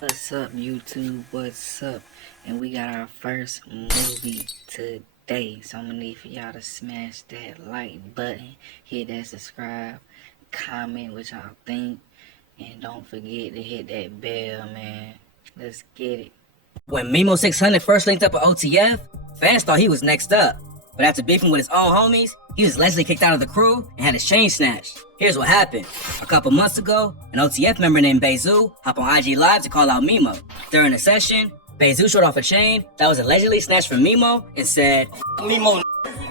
What's up, YouTube? What's up? And we got our first movie today. So I'm gonna need for y'all to smash that like button, hit that subscribe, comment what y'all think, and don't forget to hit that bell, man. Let's get it. When Memo600 first linked up with OTF, fans thought he was next up. But after beefing with his own homies, he was allegedly kicked out of the crew and had his chain snatched. Here's what happened. A couple months ago, an OTF member named Bezu hopped on IG Live to call out Memo. During the session, Bezu showed off a chain that was allegedly snatched from Memo and said, Memo,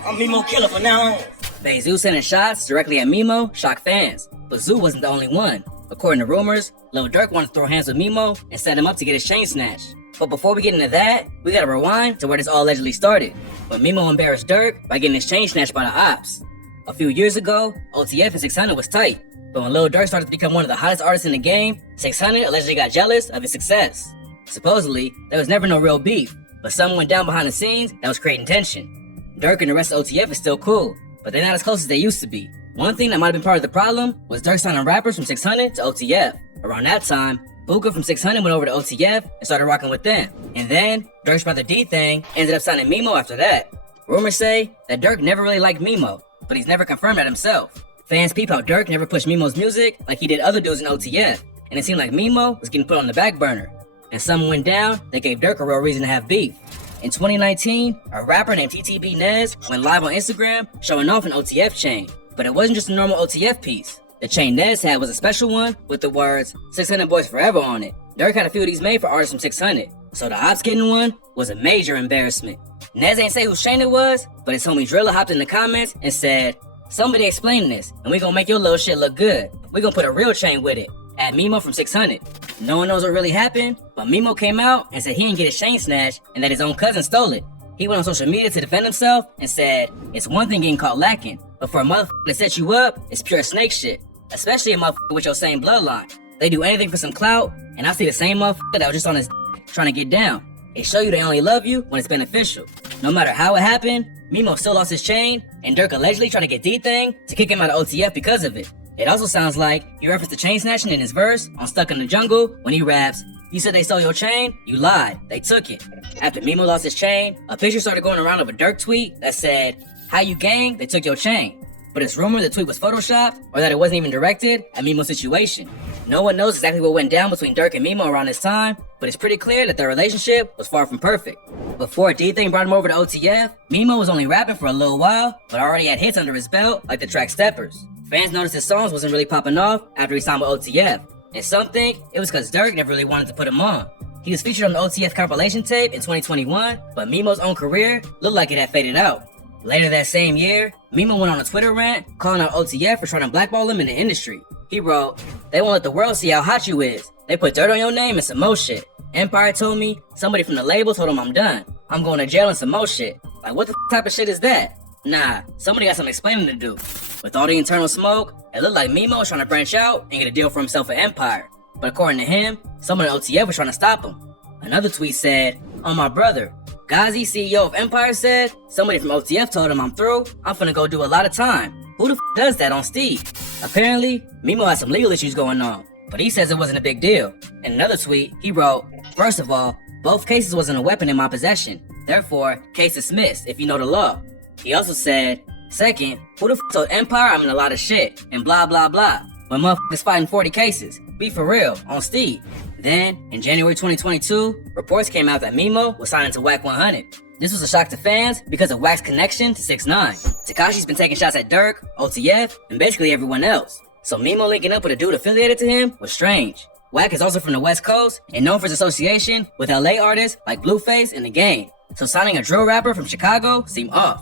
I'm Memo killer for now on. Bezu sending shots directly at Memo shocked fans. But Zoo wasn't the only one. According to rumors, Lil Durk wanted to throw hands with Memo and set him up to get his chain snatched. But before we get into that, we gotta rewind to where this all allegedly started, when Memo embarrassed Durk by getting his chain snatched by the ops. A few years ago, OTF and 600 was tight, but when Lil Durk started to become one of the hottest artists in the game, 600 allegedly got jealous of his success. Supposedly, there was never no real beef, but something went down behind the scenes that was creating tension. Durk and the rest of OTF is still cool, but they're not as close as they used to be. One thing that might have been part of the problem was Durk signing rappers from 600 to OTF. Around that time, Booker from 600 went over to OTF and started rocking with them. And then, Durk's brother D-Thing ended up signing Memo after that. Rumors say that Durk never really liked Memo, but he's never confirmed that himself. Fans peep how Durk never pushed Memo's music like he did other dudes in OTF, and it seemed like Memo was getting put on the back burner. And something went down that gave Durk a real reason to have beef. In 2019, a rapper named TTB Nez went live on Instagram showing off an OTF chain. But it wasn't just a normal OTF piece. The chain Nez had was a special one with the words 600 Boys Forever on it. Durk had a few of these made for artists from 600, so the ops getting one was a major embarrassment. Nez ain't say whose chain it was, but his homie Drilla hopped in the comments and said, "Somebody explain this, and we gonna make your little shit look good. We gonna put a real chain with it." At Memo from 600. No one knows what really happened, but Memo came out and said he didn't get his chain snatched and that his own cousin stole it. He went on social media to defend himself and said, "It's one thing getting caught lacking, but for a motherfucker to set you up, it's pure snake shit. Especially a motherfucker with your same bloodline. They do anything for some clout, and I see the same motherfucker that was just on his trying to get down. It show you they only love you when it's beneficial." No matter how it happened, Memo still lost his chain, and Durk allegedly tried to get D-Thing to kick him out of OTF because of it. It also sounds like he referenced the chain snatching in his verse on Stuck in the Jungle when he raps, "You said they stole your chain? You lied. They took it." After Memo lost his chain, a picture started going around of a Durk tweet that said, "How you gang? They took your chain." But it's rumored the tweet was photoshopped or that it wasn't even directed at Memo's situation. No one knows exactly what went down between Durk and Memo around this time, but it's pretty clear that their relationship was far from perfect. Before D-Thing brought him over to OTF, Memo was only rapping for a little while, but already had hits under his belt like the track Steppers. Fans noticed his songs wasn't really popping off after he signed with OTF, and some think it was because Durk never really wanted to put him on. He was featured on the OTF compilation tape in 2021, but Memo's own career looked like it had faded out. Later that same year, Memo went on a Twitter rant calling out OTF for trying to blackball him in the industry. He wrote, "They won't let the world see how hot you is. They put dirt on your name and some more shit. Empire told me, somebody from the label told him I'm done. I'm going to jail and some more shit. Like, what the type of shit is that? Nah, somebody got some explaining to do." With all the internal smoke, it looked like Memo was trying to branch out and get a deal for himself at Empire. But according to him, someone at OTF was trying to stop him. Another tweet said, "On my brother, Ghazi, CEO of Empire, said, somebody from OTF told him I'm through, I'm finna go do a lot of time. Who the does that on Steve?" Apparently, Memo had some legal issues going on, but he says it wasn't a big deal. In another tweet, he wrote, "First of all, both cases wasn't a weapon in my possession. Therefore, case dismissed if you know the law." He also said, "Second, who the told Empire I'm in a lot of shit, and blah blah blah, when motherfuckers fighting 40 cases. Be for real, on Steve." Then, in January 2022, reports came out that Memo was signed to YNR. This was a shock to fans because of Wack's connection to 6ix9ine. Tekashi's been taking shots at Durk, OTF, and basically everyone else. So Memo linking up with a dude affiliated to him was strange. Wack is also from the West Coast and known for his association with LA artists like Blueface and The Game. So signing a drill rapper from Chicago seemed off.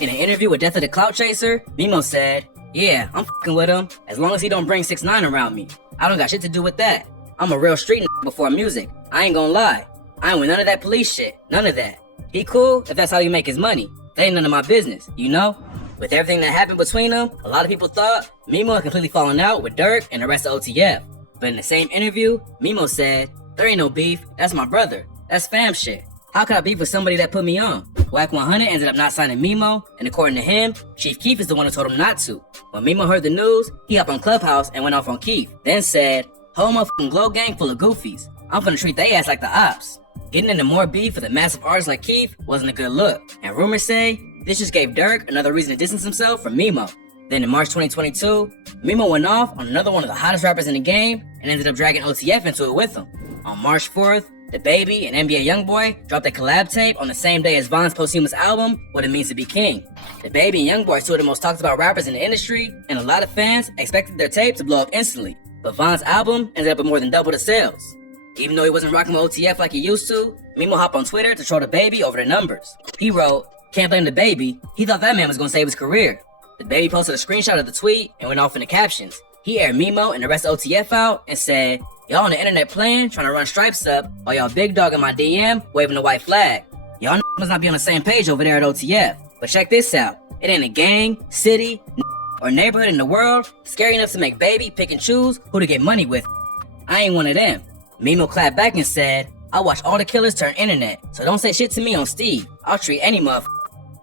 In an interview with Death of the Clout Chaser, Memo said, "Yeah, I'm fucking with him, as long as he don't bring 6ix9ine around me. I don't got shit to do with that. I'm a real street before music. I ain't gonna lie. I ain't with none of that police shit. None of that. He cool if that's how you make his money. That ain't none of my business, you know?" With everything that happened between them, a lot of people thought Memo had completely fallen out with Durk and the rest of OTF. But in the same interview, Memo said, "There ain't no beef. That's my brother. That's fam shit. How could I beef with somebody that put me on?" YNR ended up not signing Memo, and according to him, Chief Keef is the one who told him not to. When Memo heard the news, he hopped on Clubhouse and went off on Keef, then said, "Whole motherfucking Glow gang full of goofies. I'm gonna treat they ass like the ops. Getting into more beef with a massive artist like Keith wasn't a good look, and rumors say this just gave Dirk another reason to distance himself from Memo. Then in March 2022, Memo went off on another one of the hottest rappers in the game and ended up dragging OTF into it with him. On March 4th, The Baby and NBA Youngboy dropped a collab tape on the same day as Von's posthumous album, What It Means to Be King. The Baby and Youngboy are two of the most talked about rappers in the industry, and a lot of fans expected their tape to blow up instantly. But Von's album ended up with more than double the sales. Even though he wasn't rocking with OTF like he used to, Memo hopped on Twitter to troll The Baby over the numbers. He wrote, "Can't blame The Baby, he thought that man was gonna save his career." The Baby posted a screenshot of the tweet and went off in the captions. He aired Memo and the rest of OTF out and said, "Y'all on the internet playing, trying to run stripes up, while y'all big dog in my DM waving the white flag. Y'all must not be on the same page over there at OTF. But check this out, it ain't a gang, city, or neighborhood in the world scary enough to make Baby pick and choose who to get money with. I ain't one of them." Memo clapped back and said, "I watch all the killers turn internet, so don't say shit to me on Steve. I'll treat any motherfucker."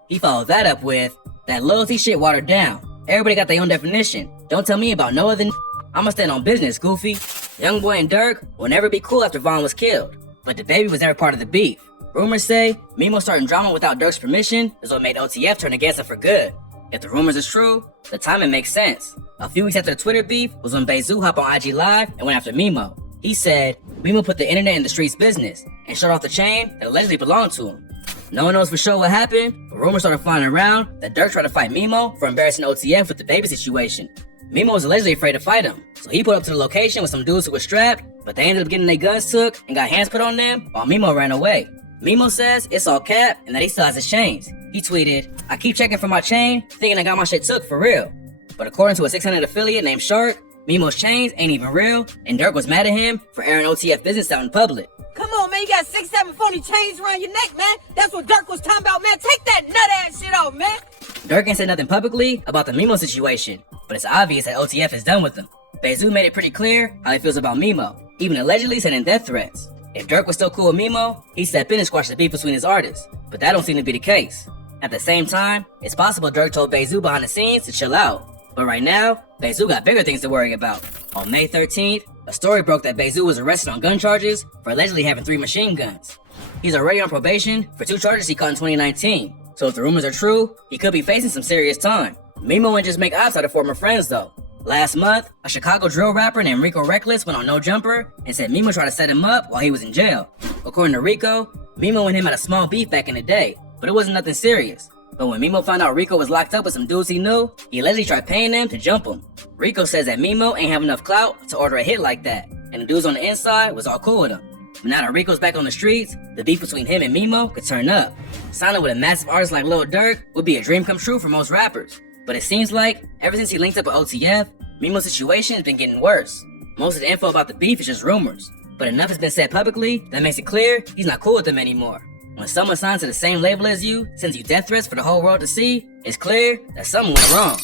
He followed that up with, "That loyalty shit watered down. Everybody got their own definition. Don't tell me about no other I'ma stand on business, goofy." Youngboy and Dirk will never be cool after Von was killed, but The Baby was never part of the beef. Rumors say Memo starting drama without Dirk's permission is what made OTF turn against him for good. If the rumors is true, the timing makes sense. A few weeks after the Twitter beef was when Bezu hopped on IG Live and went after Memo. He said Memo put the internet in the streets business and shut off the chain that allegedly belonged to him. No one knows for sure what happened, but rumors started flying around that Dirk tried to fight Memo for embarrassing OTF with the Baby situation. Memo was allegedly afraid to fight him, so he pulled up to the location with some dudes who were strapped, but they ended up getting their guns took and got hands put on them while Memo ran away. Memo says it's all cap and that he still has his chains. He tweeted, "I keep checking for my chain, thinking I got my shit took for real." But according to a 600 affiliate named Shark, Memo's chains ain't even real, and Dirk was mad at him for airing OTF business out in public. Come on, man, you got 6-7 phony chains around your neck, man. That's what Dirk was talking about, man. Take that nut-ass shit off, man. Dirk ain't said nothing publicly about the Memo situation, but it's obvious that OTF is done with him. Bezu made it pretty clear how he feels about Memo, even allegedly sending death threats. If Dirk was still cool with Memo, he'd step in and squash the beef between his artists, but that don't seem to be the case. At the same time, it's possible Dirk told Bezu behind the scenes to chill out. But right now, Bezu got bigger things to worry about. On May 13th, a story broke that Bezu was arrested on gun charges for allegedly having 3 machine guns. He's already on probation for 2 charges he caught in 2019, so if the rumors are true, he could be facing some serious time. Memo wouldn't just make ops out of former friends though. Last month, a Chicago drill rapper named Rico Reckless went on No Jumper and said Memo tried to set him up while he was in jail. According to Rico, Memo and him had a small beef back in the day, but it wasn't nothing serious. But when Memo found out Rico was locked up with some dudes he knew, he allegedly tried paying them to jump him. Rico says that Memo ain't have enough clout to order a hit like that, and the dudes on the inside was all cool with him. But now that Rico's back on the streets, the beef between him and Memo could turn up. Signing with a massive artist like Lil Durk would be a dream come true for most rappers. But it seems like, ever since he linked up with OTF, Memo's situation has been getting worse. Most of the info about the beef is just rumors, but enough has been said publicly that makes it clear he's not cool with them anymore. When someone signs to the same label as you, sends you death threats for the whole world to see, it's clear that something went wrong.